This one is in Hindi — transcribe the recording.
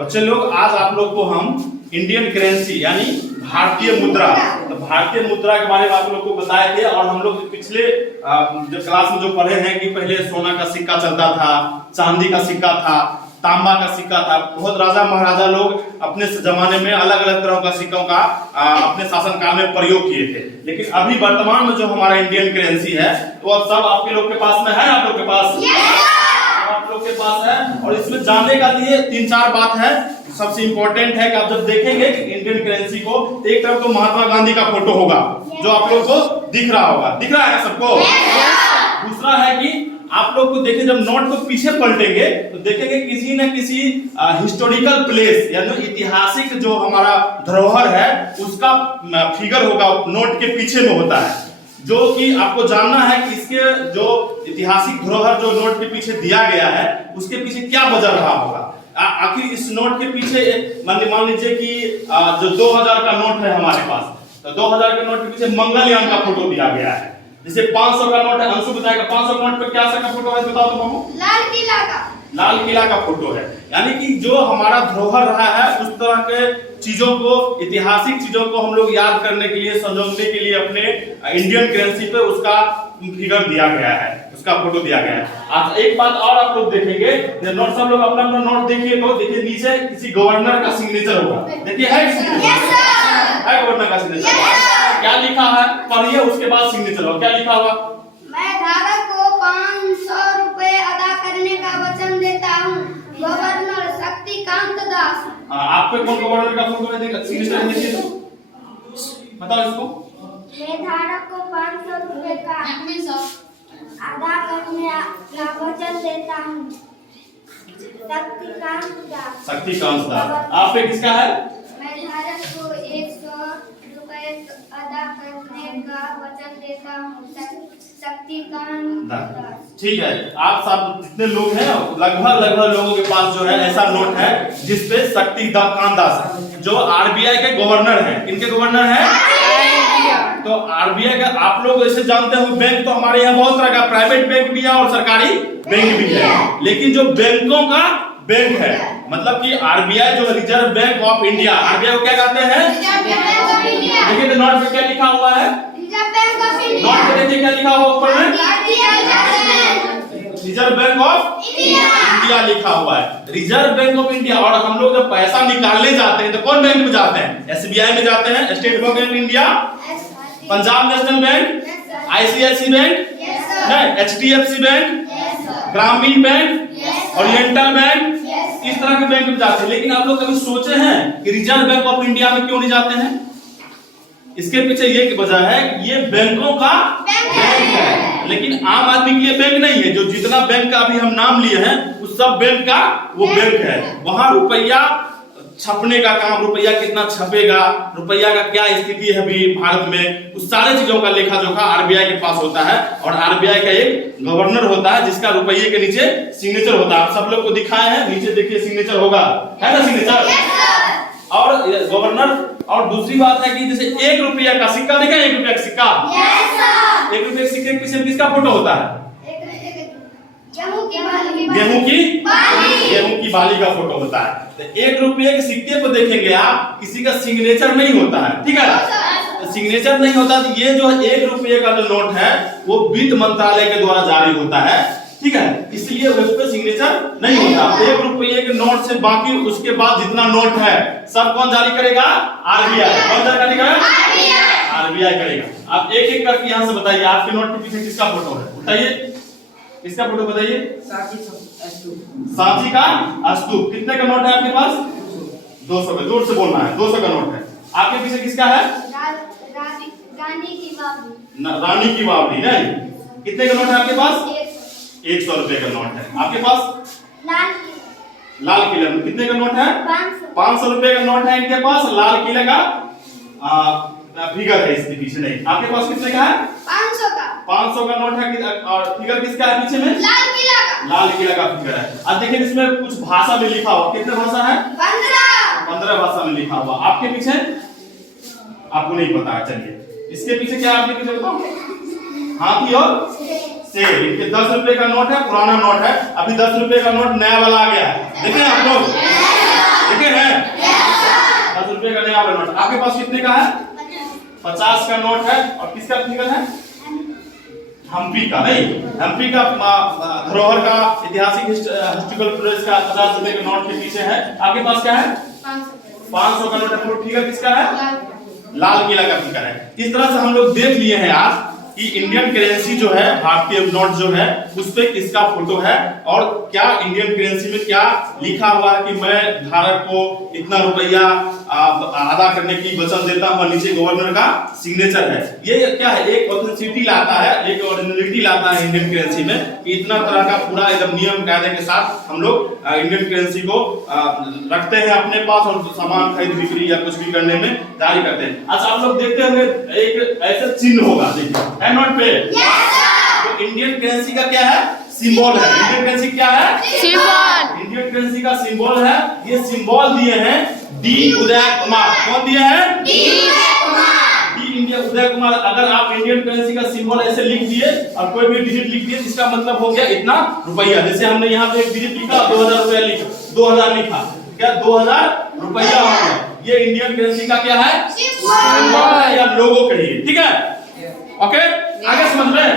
बच्चे लोग, आज आप लोग को हम इंडियन करेंसी यानी भारतीय मुद्रा, तो भारतीय मुद्रा के बारे में आप लोग को बताए थे। और हम लोग पिछले जो क्लास में जो पढ़े हैं कि पहले सोना का सिक्का चलता था, चांदी का सिक्का था, तांबा का सिक्का था। बहुत राजा महाराजा लोग अपने जमाने में अलग अलग तरह का सिक्कों का अपने शासनकाल में प्रयोग किए थे। लेकिन अभी वर्तमान में जो हमारा इंडियन करेंसी है वो अब सब आपके लोग के पास में है, आप लोग के पास आप लोग के पास है। और इसमें जानने का लिए 3-4 बात है। सबसे इंपॉर्टेंट है कि आप जब देखेंगे कि इंडियन करेंसी को, एक तरफ तो महात्मा गांधी का फोटो होगा जो आप लोग को दिख रहा होगा, दिख रहा है सबको। दूसरा है कि आप लोग को देखें, जब नोट को पीछे पलटेंगे तो देखेंगे किसी न किसी हिस्टोरिकल प्लेस यानी ऐतिहासिक जो हमारा धरोहर है उसका फिगर होगा, नोट के पीछे में होता है। जो कि आपको जानना है कि इसके जो ऐतिहासिक धरोहर जो नोट के पीछे दिया गया है उसके पीछे क्या वजह रहा होगा। आखिर इस नोट के पीछे मान लीजिए कि जो 2000 का नोट है हमारे पास, तो 2000 के नोट के पीछे मंगलयान का फोटो दिया गया है। जैसे 500 का नोट है, अंशु बताएगा 500 का नोट पे क्या सा का फोटो है, बताओ तो बाबू। लाल किला का फोटो है। यानी कि जो हमारा धरोहर रहा है उस तरह के चीजों को, ऐतिहासिक चीजों को हम लोग याद करने के लिए, संजोने के लिए अपने इंडियन करेंसी पे उसका फिगर दिया गया है, उसका फोटो दिया गया है। आज एक बात और आप लोग देखेंगे, नोट सब लोग अपना अपना नोट देखिए, तो देखिए नीचे किसी गवर्नर का सिग्नेचर होगा। देखिए है गवर्नर का सिग्नेचर। क्या लिखा है पढ़िए, उसके बाद सिग्नेचर होगा। क्या लिखा होगा? मैं धारक को 500 रुपए अदा करने का वचन देता हूँ, गवर्नर शक्तिकांत दास। आप पे कौन गवर्नर का फोटो है, सिग्नेचर देखिए तो बताओ इसको। मैं धारक को 500 रुपए का अदा करने का वचन देता हूँ, शक्तिकांत दास। शक्तिकांत दास। आप पे किसका है? मैं धारक को 100 रुपए अदा करने का वचन देता हूँ, शक्तिकांत दास। ठीक है, आप सब जितने लोग हैं लगभग लोगों के पास जो है ऐसा नोट है जिसपे शक्तिकांत दास है, जो आरबीआई के गवर्नर हैं। किनके गवर्नर हैं? तो आरबीआई का आप लोग ऐसे जानते हो, बैंक तो हमारे यहाँ बहुत तरह का प्राइवेट बैंक भी है और सरकारी बैंक भी है। लेकिन जो बैंकों का बैंक है, मतलब कि आरबीआई जो reserve bank of India, RBI को क्या कहते हैं? देखिए तो नोट पे क्या लिखा हुआ है, नोट पे देखिए क्या लिखा हुआ ऊपर में, रिजर्व बैंक ऑफ इंडिया लिखा हुआ है, रिजर्व बैंक ऑफ इंडिया। और हम लोग जब पैसा निकालने जाते हैं तो कौन बैंक में जाते हैं? एसबीआई में जाते हैं, State Bank of India, Punjab National Bank, ICIC bank, HDFC bank, Gramin bank, oriental bank, इस तरह के बैंक में जाते हैं। लेकिन आप लोग कभी सोचे हैं कि रिजर्व बैंक ऑफ इंडिया में क्यों नहीं जाते हैं? इसके पीछे ये वजह है कि ये बैंकों का बैंक है, लेकिन आम आदमी के लिए बैंक नहीं है। जो जितना बैंक का अभी हम नाम लिए हैं उस सब बैंक का वो बैंक है। वहां रुपया छपने का काम, रुपया कितना छपेगा, रुपया का क्या स्थिति है अभी भारत में, उस सारे चीजों का लेखा जोखा आरबीआई के पास होता है। और आरबीआई का एक गवर्नर होता है जिसका रुपये के नीचे सिग्नेचर होता है। आप सब लोग को दिखाए हैं, नीचे देखिए सिग्नेचर होगा, है ना सिग्नेचर। और गवर्नर, और दूसरी बात है कि जैसे 1 रुपया का सिक्का देखा, 1 रुपया का सिक्का, 1 रुपये के सिक्के के पीछे किसका फोटो होता है? गेहूं की बाली का फोटो होता है। तो 1 रुपये के सिक्के को देखेंगे आप, किसी का सिग्नेचर नहीं होता है, ठीक है? तो सिग्नेचर नहीं होता, तो ये जो 1 रुपये का जो नोट है वो वित्त मंत्रालय के द्वारा जारी होता है, ठीक है? इसलिए उस पर सिग्नेचर नहीं होता। 1 रुपये के नोट से बाकी उसके बाद जितना नोट है सब कौन जारी करेगा? आरबीआई। कौन जारी करेगा? आरबीआई करेगा। आप एक एक करके यहाँ से बताइए, आपके नोट के पीछे किसका फोटो है? बताइए किसका फोटो बताइए? सांची का स्तूप। कितने का नोट है आपके पास? 200 का। जोर से बोलना है, 200 का नोट है। आपके पीछे किसका है? रानी की बावली। नहीं, कितने का नोट है आपके पास? 100 रुपए का नोट है। आपके पास लाल किला। कितने का नोट है? 500 रुपए का नोट है इनके पास। लाल किले का फिगर है इसके पीछे। नहीं, आपके पास कितने का है? 500 का नोट है। और फिगर किसका है पीछे में? लाल किला का फिगर है। अब देखिए इसमें कुछ भाषा में लिखा हुआ, कितने भाषा है? 15 भाषा में लिखा हुआ। आपके पीछे आपको नहीं पता है, चलिए इसके पीछे क्या है? आपके पीछे बताओ। हाथी और शेर। इनके 10 रुपए का नोट है, पुराना नोट है। अभी 10 रुपए का नोट नया वाला आ गया है, देखें आप लोग, वाला नोट। आपके पास कितने का है? 50 का नोट है। और किसका फिगर है? हम्पी का। नहीं, हम्पी का धरोहर का ऐतिहासिक हिस्टोरिकल प्लेस का 50 रुपए के नोट के पीछे है। आपके पास क्या है? 500 का नोट है। फिगर किसका है? लाल किला का फिगर है। इस तरह से हम लोग देख लिए हैं आज कि इंडियन करेंसी जो है, भारतीय नोट जो है, उस पे किसका फोटो है और क्या इंडियन करेंसी में क्या लिखा हुआ है कि मैं धारक को इतना रुपया अदा करने की वचन देता हूं, नीचे गवर्नर का सिग्नेचर है। ये क्या है? एक ऑथेंटिसिटी लाता है, एक ओरिजिनलिटी लाता है इंडियन करेंसी में कि इतना तरह का पूरा एकदम नियम कायदे के साथ हम लोग इंडियन करेंसी को रखते हैं अपने पास और सामान खरीद बिक्री या कुछ भी करने में जारी करते हैं। अच्छा, आप लोग देखते होंगे एक ऐसा चिन्ह होगा, देखिए है नोट पे। तो इंडियन करेंसी का क्या है? सिंबल है। इंडियन करेंसी क्या है? सिंबल। इंडियन करेंसी का सिंबल है। ये सिंबल दिए हैं डी उदय कुमार। कौन दिए हैं? D India Uday Kumar. अगर आप इंडियन करेंसी का सिंबल ऐसे लिख दिए और कोई भी डिजिट लिख दिए, इसका मतलब हो गया इतना रुपया। जैसे हमने यहाँ पे एक डिजिट लिखा, 2000 रुपया लिखा, 2000 लिखा, क्या 2000 रुपया हो गया। ये इंडियन करेंसी का क्या है? सिंबल या लोगो कहिए। ठीक है, ओके, आगे समझ में?